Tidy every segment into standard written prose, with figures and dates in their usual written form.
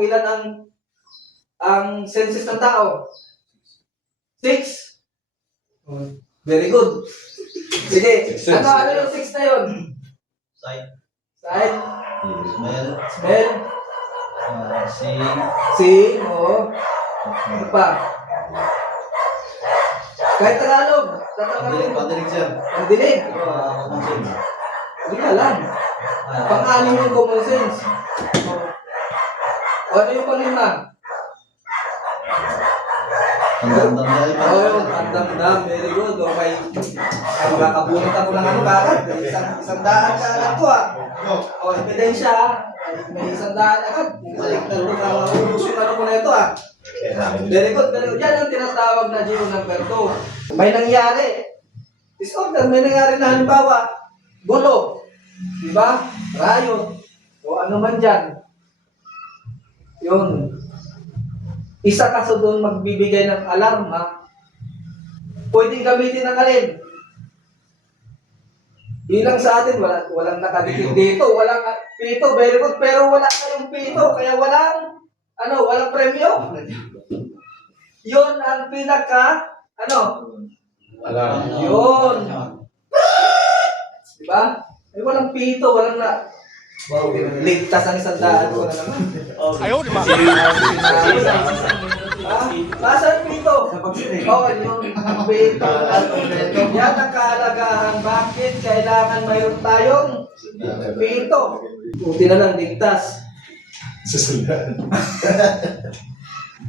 Ilan ang senses ng tao? 6? Very good. Sige. Ano yung 6 na yun? Sight. Sight. Smell. Smell. Seeing. Seeing. Oo. Ano pa? Kahit Tagalog. Padilig sir. Ang dilig. Common sense. Hindi ka lang. Pang-anim yung common sense. O ano yung pang-lima? Pagdamdam dahil ba? Oo, ang damdam. Very good. Okay. Makakabulit ako ng ano kagad. Isang daan ka agad ko ah. O, ebidensya ah. May isang daan agad. Ubus yung ano ko na ito ah. Very good. Yan ang tinatawag na geo number 2. May nangyari. Disorder. May nangyari na halimbawa. Gulo. Diba? Rayo. O ano man dyan. Yun. Isa kaso doon magbibigay ng alarma, pwedeng gamitin ng alin. Bilang sa atin, walang nakadikit dito, walang pito, very good, pero wala kayong pito, kaya walang premyo. Yun ang pinaka, Alarm. yun. Diba? Eh, walang pito, walang na, wow, ligtas ang 100 ko na naman. Ayaw, di ba? Nasaan pito? Oo, yung pito. Yan ang kahalagahan. Bakit kailangan mayroon tayong pito? Buti na lang, ligtas. Susundan.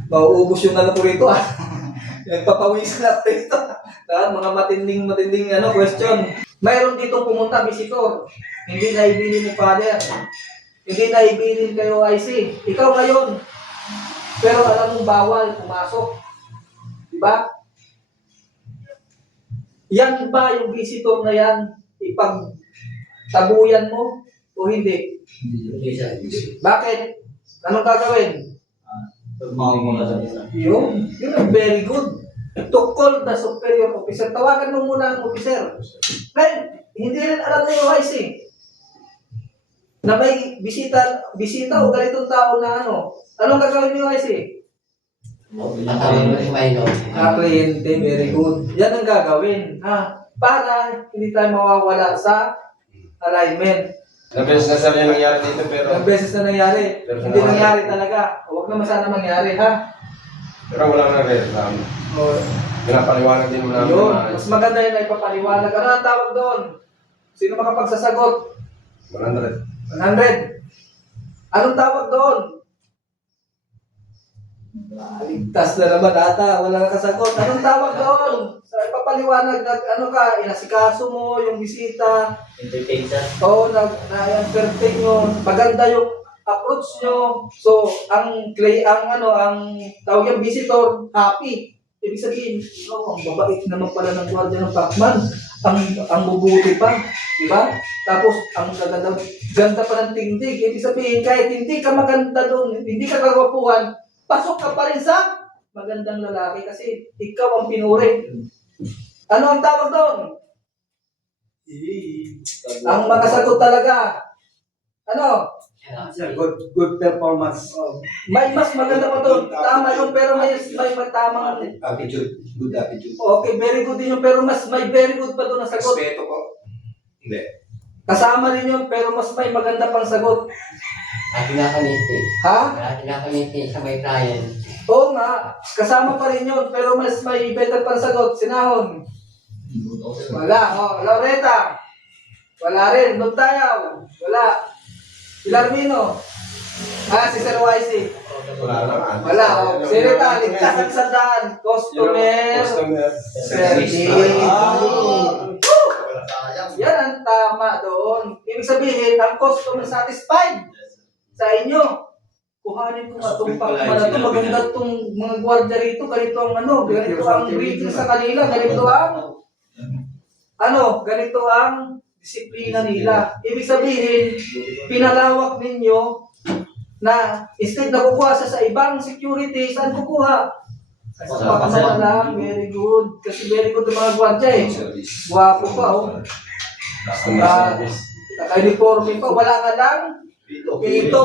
Mauubos yung ano ko rito ah. Nagpapawis na ito. Mga matinding question. Mayroon dito pumunta, visitor. Hindi na ibilin ni Father. Hindi na ibilin kayo IC. Ikaw ngayon. Pero alam mong bawal pumasok. Diba? Yan ba yung visitor na yan? Ipagtabuyan mo o hindi? Bakit? Anong gagawin? Yun ang very good. To call the superior officer. Tawagan mo muna ang officer. Ngayon, hindi rin alam na yung IC. Na may bisita o ganitong tao na anong gagawin niyo IC? Kliyente, very good. Yan ang gagawin. Para hindi tayo mawawala sa alignment. Ilang beses na sir yung nangyari dito pero... Ilang beses na nangyari. Pero Hindi nangyari talaga. Huwag naman sana mangyari, ha? Pero walang nare-reklamo. Pinapaliwanag din mo namin. Yun. Mas maganda yun na ipapaliwanag. Ano ang tawag doon? Sino makapagsasagot? 100. 100. Anong tawag doon? Ligtas na naman ata. Wala kang kasagot. Anong tawag doon? Sa ipapaliwanag na inasikaso mo yung bisita. Oo, na-perfect nyo. Maganda yung approach nyo. So, ang tawag yung visitor, happy. Ibig sabihin, ang babait naman pala ng gwardiya ng Pacman. Ang bubuti pa. Diba? Tapos, ang ganda pa ng tindig. Ibig sabihin, kahit hindi ka maganda doon, hindi ka kagwapuhan, pasok ka pa rin sa magandang lalaki kasi ikaw ang pinuri. Ano ang tawag doon? Ang makasagot talaga. Good performance. May mas maganda pa doon. Tama yun, pero may tamang... Attitude. Good attitude. Okay, very good din yun, pero mas may very good pa doon na sagot. Respeto ko. Hindi. Kasama rin yun, pero mas may maganda pang sagot. Kinakamiti. Ha? Kinakamiti sa may client. Oo nga, kasama pa rin yun, pero mas may better pang sagot. Sinahon. Wala. Loretta. Wala rin. Luntayaw. Wala. Pilarmino. Si Sir YC. Wala naman. Wala. Si Rita, ligtas ang sandaan. Customer service. Yan ang tama doon. Ibig sabihin, ang customer satisfied sa inyo. Kuhanin ko nga itong pakma na ito. Maganda itong mga gwardiya rito. Ganito ang briefing sa kanila. Ganito ang disiplina nila. Ibig sabihin, pinalawak ninyo na instead na kukuha sa ibang security, saan kukuha? Sa pakma lang. Very good. Kasi very good yung mga gwardiya eh. Guwapo pa Customer service. Naka-uniforme pa. Wala nga lang. Pito.